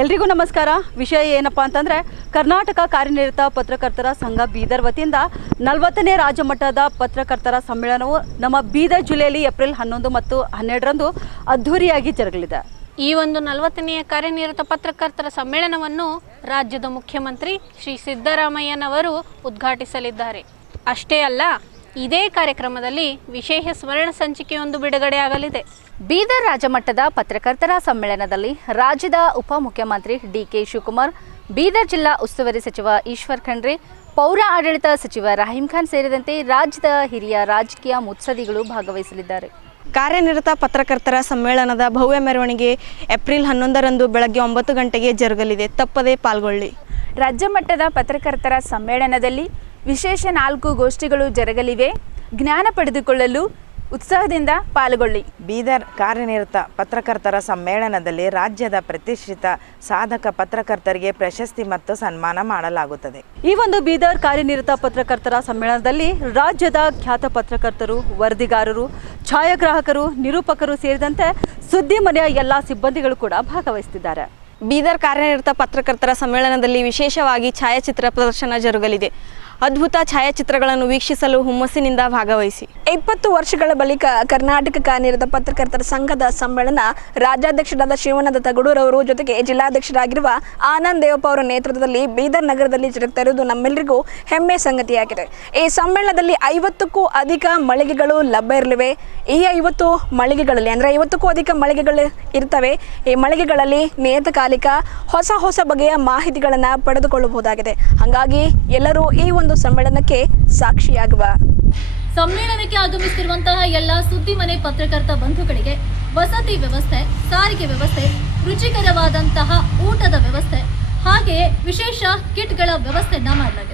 ಎಲ್ರಿಗೂ ನಮಸ್ಕಾರ. ವಿಷಯ ಏನಪ್ಪ ಅಂತಂದರೆ ಕರ್ನಾಟಕ ಕಾರ್ಯನಿರತ ಪತ್ರಕರ್ತರ ಸಂಘ ಬೀದರ್ ವತಿಯಿಂದ 40ನೇ ರಾಜ್ಯ ಮಟ್ಟದ ಪತ್ರಕರ್ತರ ಸಮ್ಮೇಳನವು ನಮ್ಮ ಬೀದರ್ ಜಿಲ್ಲೆಯಲ್ಲಿ ಏಪ್ರಿಲ್ 11 ಮತ್ತು 12ರಂದು ಅದ್ಧೂರಿಯಾಗಿ ಜರುಗಲಿದೆ. ಈ ಒಂದು 40ನೇ ಕಾರ್ಯನಿರತ ಪತ್ರಕರ್ತರ ಸಮ್ಮೇಳನವನ್ನು ರಾಜ್ಯದ ಮುಖ್ಯಮಂತ್ರಿ ಶ್ರೀ ಸಿದ್ದರಾಮಯ್ಯನವರು ಉದ್ಘಾಟಿಸಲಿದ್ದಾರೆ. ಅಷ್ಟೇ ಅಲ್ಲ, ಇದೇ ಕಾರ್ಯಕ್ರಮದಲ್ಲಿ ವಿಶೇಷ ಸ್ವರ್ಣ ಸಂಚಿಕೆಯೊಂದು ಬಿಡುಗಡೆಯಾಗಲಿದೆ. ಬೀದರ್ ರಾಜ್ಯ ಮಟ್ಟದ ಪತ್ರಕರ್ತರ ಸಮ್ಮೇಳನದಲ್ಲಿ ರಾಜ್ಯದ ಉಪಮುಖ್ಯಮಂತ್ರಿ ಡಿಕೆ ಶಿವಕುಮಾರ್, ಬೀದರ್ ಜಿಲ್ಲಾ ಉಸ್ತುವಾರಿ ಸಚಿವ ಈಶ್ವರ್ ಖಂಡ್ರೆ, ಪೌರ ಆಡಳಿತ ಸಚಿವ ರಹೀಂ ಖಾನ್ ಸೇರಿದಂತೆ ರಾಜ್ಯದ ಹಿರಿಯ ರಾಜಕೀಯ ಮುತ್ಸದ್ದಿಗಳು ಭಾಗವಹಿಸಲಿದ್ದಾರೆ. ಕಾರ್ಯನಿರತ ಪತ್ರಕರ್ತರ ಸಮ್ಮೇಳನದ ಭವ್ಯ ಮೆರವಣಿಗೆ ಏಪ್ರಿಲ್ 11ರಂದು ಬೆಳಗ್ಗೆ 9 ಗಂಟೆಗೆ ಜರುಗಲಿದೆ. ತಪ್ಪದೇ ಪಾಲ್ಗೊಳ್ಳಿ. ರಾಜ್ಯ ಮಟ್ಟದ ಪತ್ರಕರ್ತರ ಸಮ್ಮೇಳನದಲ್ಲಿ ವಿಶೇಷ 4 ಗೋಷ್ಠಿಗಳು ಜರುಗಲಿವೆ. ಜ್ಞಾನ ಪಡೆದುಕೊಳ್ಳಲು ಉತ್ಸಾಹದಿಂದ ಪಾಲ್ಗೊಳ್ಳಿ. ಬೀದರ್ ಕಾರ್ಯನಿರತ ಪತ್ರಕರ್ತರ ಸಮ್ಮೇಳನದಲ್ಲಿ ರಾಜ್ಯದ ಪ್ರತಿಷ್ಠಿತ ಸಾಧಕ ಪತ್ರಕರ್ತರಿಗೆ ಪ್ರಶಸ್ತಿ ಮತ್ತು ಸನ್ಮಾನ ಮಾಡಲಾಗುತ್ತದೆ. ಈ ಒಂದು ಬೀದರ್ ಕಾರ್ಯನಿರತ ಪತ್ರಕರ್ತರ ಸಮ್ಮೇಳನದಲ್ಲಿ ರಾಜ್ಯದ ಖ್ಯಾತ ಪತ್ರಕರ್ತರು, ವರದಿಗಾರರು, ಛಾಯಾಗ್ರಾಹಕರು, ನಿರೂಪಕರು ಸೇರಿದಂತೆ ಸುದ್ದಿ ಮನೆಯ ಎಲ್ಲ ಸಿಬ್ಬಂದಿಗಳು ಕೂಡ ಭಾಗವಹಿಸುತ್ತಿದ್ದಾರೆ. ಬೀದರ್ ಕಾರ್ಯನಿರತ ಪತ್ರಕರ್ತರ ಸಮ್ಮೇಳನದಲ್ಲಿ ವಿಶೇಷವಾಗಿ ಛಾಯಾಚಿತ್ರ ಪ್ರದರ್ಶನ ಜರುಗಲಿದೆ. ಅದ್ಭುತ ಛಾಯಾಚಿತ್ರಗಳನ್ನು ವೀಕ್ಷಿಸಲು ಹುಮ್ಮಸ್ಸಿನಿಂದ ಭಾಗವಹಿಸಿ. 20 ವರ್ಷಗಳ ಬಳಿಕ ಕರ್ನಾಟಕ ಕಾರ್ಯನಿರತ ಪತ್ರಕರ್ತರ ಸಂಘದ ಸಮ್ಮೇಳನ ರಾಜ್ಯಾಧ್ಯಕ್ಷರಾದ ಶಿವಾನಂದ ತಗಡೂರವರು ಜೊತೆಗೆ ಜಿಲ್ಲಾಧ್ಯಕ್ಷರಾಗಿರುವ ಆನಂದ್ ದೇವಪ್ಪ ಅವರ ನೇತೃತ್ವದಲ್ಲಿ ಬೀದರ್ ನಗರದಲ್ಲಿ ಜರುಗ್ತಾ ಇರುವುದು ನಮ್ಮೆಲ್ಲರಿಗೂ ಹೆಮ್ಮೆ ಸಂಗತಿಯಾಗಿದೆ. ಈ ಸಮ್ಮೇಳನದಲ್ಲಿ 50ಕ್ಕೂ ಅಧಿಕ ಮಳಿಗೆಗಳು ಲಭ್ಯ ಇರಲಿವೆ. ಈ 50 ಮಳಿಗೆಗಳಲ್ಲಿ ಅಂದರೆ 50ಕ್ಕೂ ಅಧಿಕ ಮಳಿಗೆಗಳು ಇರ್ತವೆ. ಈ ಮಳಿಗೆಗಳಲ್ಲಿ ನಿಯತಕಾಲಿಕ ಹೊಸ ಬಗೆಯ ಮಾಹಿತಿಗಳನ್ನು ಪಡೆದುಕೊಳ್ಳಬಹುದಾಗಿದೆ. ಹಾಗಾಗಿ ಎಲ್ಲರೂ ಈ ಒಂದು ಸಮ್ಮೇಳನಕ್ಕೆ ಸಾಕ್ಷಿಯಾಗುವ. ಸಮ್ಮೇಳನಕ್ಕೆ ಆಗಮಿಸುತ್ತಿರುವಂತಹ ಎಲ್ಲ ಸುದ್ದಿ ಮನೆ ಪತ್ರಕರ್ತ ಬಂಧುಗಳಿಗೆ ವಸತಿ ವ್ಯವಸ್ಥೆ, ಸಾರಿಗೆ ವ್ಯವಸ್ಥೆ, ರುಚಿಕರವಾದಂತಹ ಊಟದ ವ್ಯವಸ್ಥೆ, ಹಾಗೆಯೇ ವಿಶೇಷ ಕಿಟ್ಗಳ ವ್ಯವಸ್ಥೆಯನ್ನ ಮಾಡಲಾಗಿದೆ.